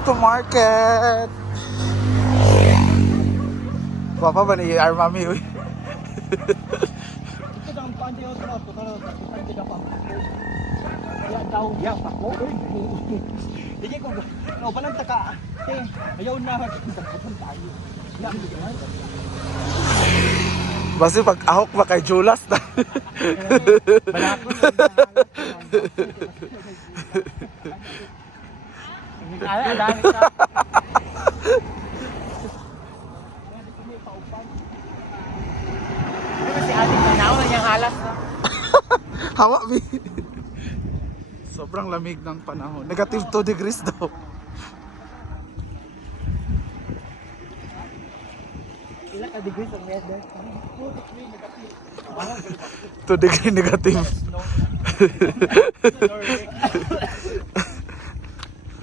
To market. Papa ba ni Armami uy? Ito ang pandi o drop ko pero pandi ka pa. Kaya daw ya pa ko. Sige ko. No palang taka. Ayaw na magpunta tayo. Ya mo. Basta pag ahok ba kay Julas na. Balakon. Ala dami ka. Si ating tanaw na niyang halas na. Hawa mi. Sobrang lamig ng panahon. Negative 2 degrees daw. Ilang ka degrees ang weather? 2 degree negative.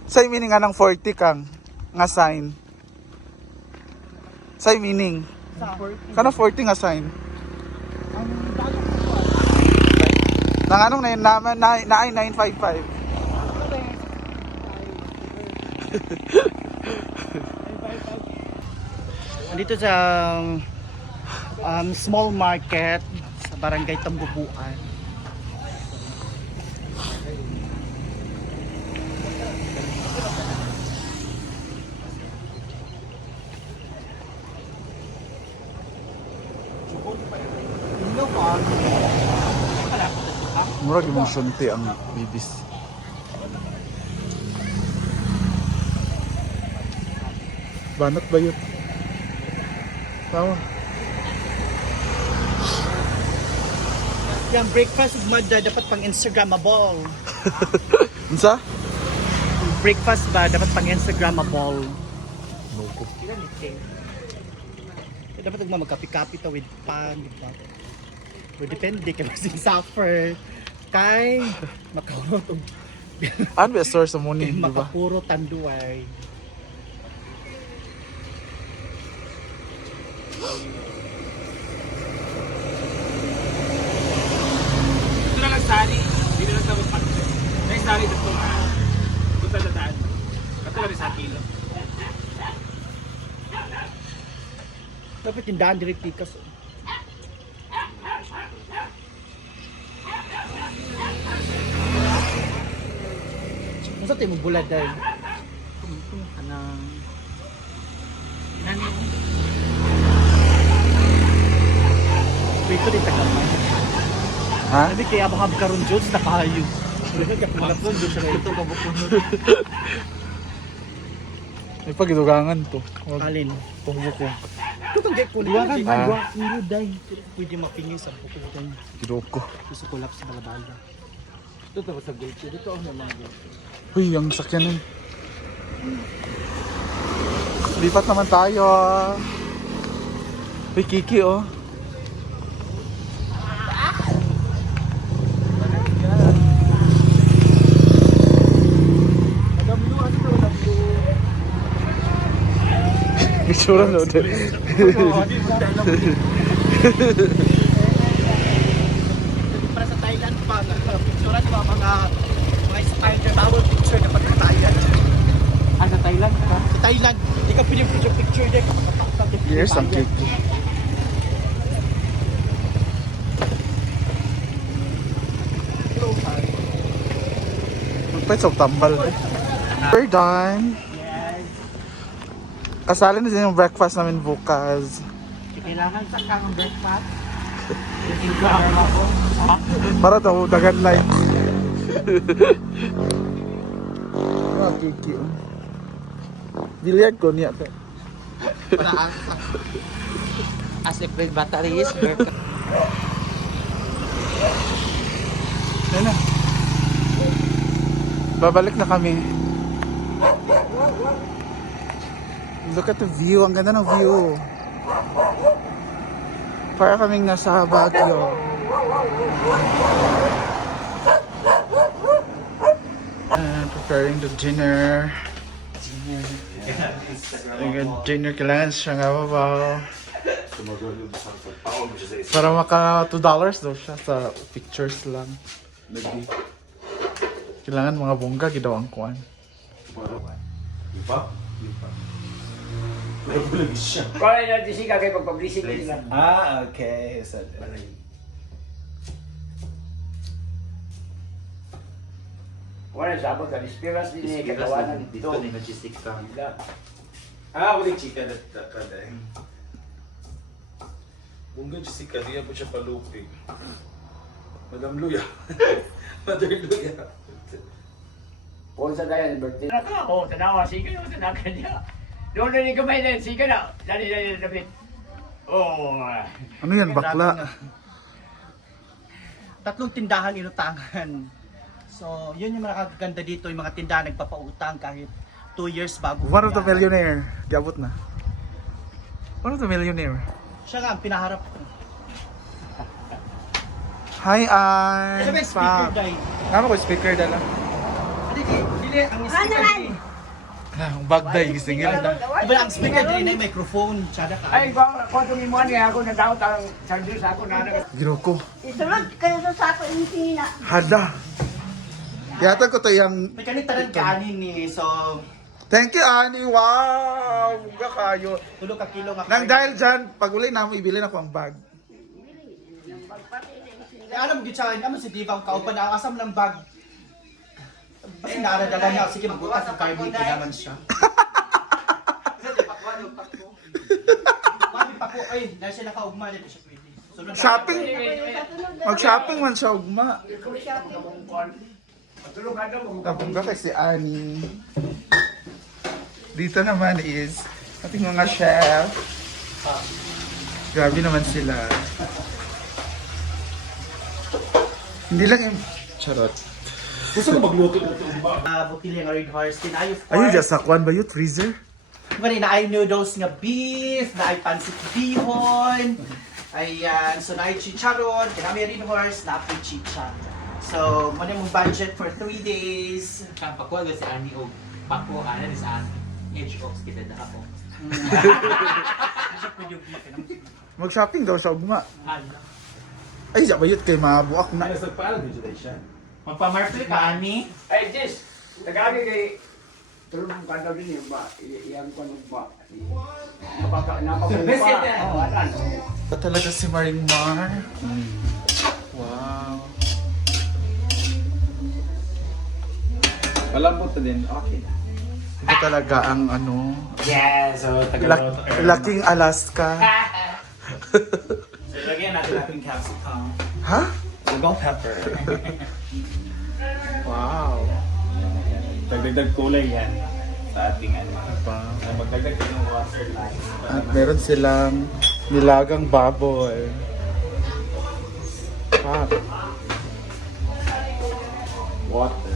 Say meaning nga ng 40 kang nga sign. Say meaning. Kana 40 nga sign. Nang anong na yun naman na ay 955. Andito sa small market sa Barangay Tambubuan. Murag imong sunti ang bibis. Banat ba yun? Tawa. Yung breakfast mud dapat pang Instagrammable. Unsa? Breakfast ba dapat pang Instagrammable? Nuko. Dapat magkapi-kapi to with pan, diba? Pero depende kay masing suffer. Kay makahotog. Ano ba source sa muni, di ba? Makapuro tanduay. Ito lang ang sari. Hindi na lang dapat pagka. May sari dito nga. Punta na daan. Katulad rin sa kilo. Dapat tindahan diri pikas. Masa tayo mo bulad dahil? Anang... Nani? Ito din tagamay. Ha? Sabi kaya mahab karon Jones na kayo. Kapag Jones siya ito mabukunod. May pagidugangan to. Alin? Pumubukog. Ito kang gay kulit. Iwakan Ah. man, kilo dahil. Pwede mapingin sa bukod dahil. Gidoko. Gusto ko lap sa balabala. Ito tapos sa gate. Dito ako naman gate. Uy, ang sakyan nun. Lipat naman tayo. Uy, Kiki oh. Itsura no din. Para sa Thailand pa, picturean mo mga spider bawal picture na pagkatayan. Ah, sa Thailand ka? Sa Thailand. Hindi ka pwede picture din. Here's ang Kiki. Magpahit sa tambal. We're done. Kasali na din yung breakfast namin bukas. Kailangan sa kang breakfast. Para daw dagan line. Ah, Kiki. Biliad ko niya to. As if with batteries. Ayun na. Babalik na kami. Look at the view. Ang ganda ng view. Para kaming nasa Baguio. Preparing the dinner. Dinner kailangan siya nga babaw. Para maka $2 daw siya sa pictures lang. Lagi. Kailangan mga bongga gidawang kuan. Di ba? Di ba? May bulag siya. Kung ano natin siya kay pag-publicity nila. Okay. So, Wala sabot ka, experience din niya kagawanan dito. ni logistic ka. Wala. Ah, wala chika na kada. Kung ganyan si Kadia po siya palupig. Madam Luya. Mother Luya. Kung sa kaya ni birthday. Oo, tanawa, sige na, tanawa niya. Doon na ni kamay na, sige na. Dali na David. Oo. Ano yan, bakla? tatlong tindahan inutangan. So, yun yung mga kaganda dito, yung mga tindahan nagpapautang kahit 2 years bago. One of the yan. millionaire. Gabot na. One of the millionaire. Siya nga ang pinaharap ko. Hi, Ann. Sabi, speaker dahil. Nama ko speaker dala. Dili, ang speaker dahil. Ang bagday, gising yun. Diba ang speaker dahil na yung microphone. Tsada ka. Ay, kung tumimuan niya ako, nadaot ang service ako na Ginoko. Isunod kayo sa sako yung sina. Hada. Yata ko to yung... May kanitaran ka anin ni, so Thank you, Annie. Wow! Buga kayo. 2 ka kilo nga. Nang dahil dyan, pag uli namin, ibili na ko ang bag. Alam mo gid sa akin, naman si Diva ang kauban na asam ng bag. Basta naradala niya, sige magbukas ng carbon naman siya. Mami pa ko, ay, dahil siya nakaugma, dito siya pwede. Sunod na- Shopping? Mag-shopping man siya, ugma. Tapos ka kay si Annie. Dito naman is ating mga chef. Grabe naman sila. Hindi lang yung... Charot. Gusto ko magluto ito. Butili nga red horse, tinayo Ayun, just sakwan ba yun? Freezer? Bali na ay noodles nga beef, na ay pancit bihon. Ayan, so na ay chicharon, kinami red horse, na ay chicha. So, muna mong budget for 3 days. Kang pakuha si Ani o pako ana sa Edge Oaks kita da ako. Mag-shopping daw siya, ugma. Ano? Ay, siya ba yun? Kay mabuak na. Ay, nagpaalam din siya. Magpa-marfil ka Ani? Ay, Jess, tagabi kay tulong ka daw din yung ba? Iyang ko nung ba? Napapagpa. Oo, adan. Ito talaga si Maringmar. Wow. Malambot na din. Okay. Ito talaga ang ano, Yes, so laking Alaska. So lagyan natin ating capsicum. Ha? Bell pepper. Wow. Dagdag kulay yan sa ating ano. Diba? Magdagdag din ng water line. At meron silang nilagang baboy. Pop. Water.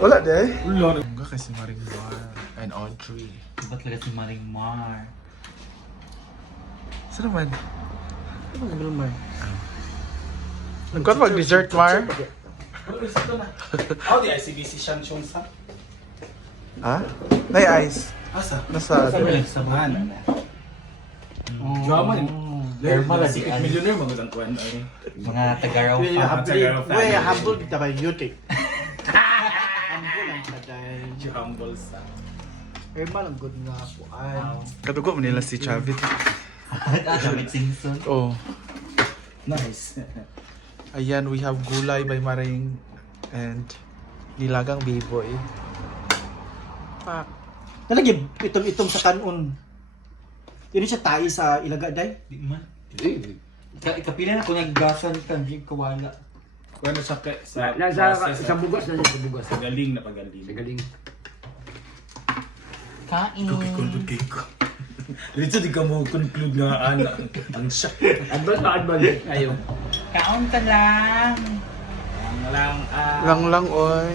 Wala de. Ulo. Nga kasi Maringmar and Audrey. Ba't talaga si Maringmar? Saan naman? Ano ba naman, Mar? Nagkot mag-dessert, Mar? Oh, di ICBC siyang sa. Ha? Nay ice. Asa? Nasa... Samahan. Drama yun. Thermal, Secret millionaire, magandang kuwan. Mga Tagaraw Uy, pa. habol kita ba yuti? Habol ang taday. Humble sa. Herman ang good nga po. Ay. Kadugo mo nila si Chavit. David Simpson. Oh. Nice. Ayan, we have gulay by Maring and nilagang biboy. Pak. Talagi itong sa kanon. Yun siya tayo sa ilaga day. Di man. Kapila na kung naggasan ka, hindi kawala. Kuwan na siya sa Sa bugas na siya, sa bugas. Sa galing na pagaling. Sa galing. Kain. Conclude ko. Dito di ka mo conclude nga ana. Ang siya. Advance na advance. Ayaw. Kaon ka lang. Ang lang Lang lang, oy.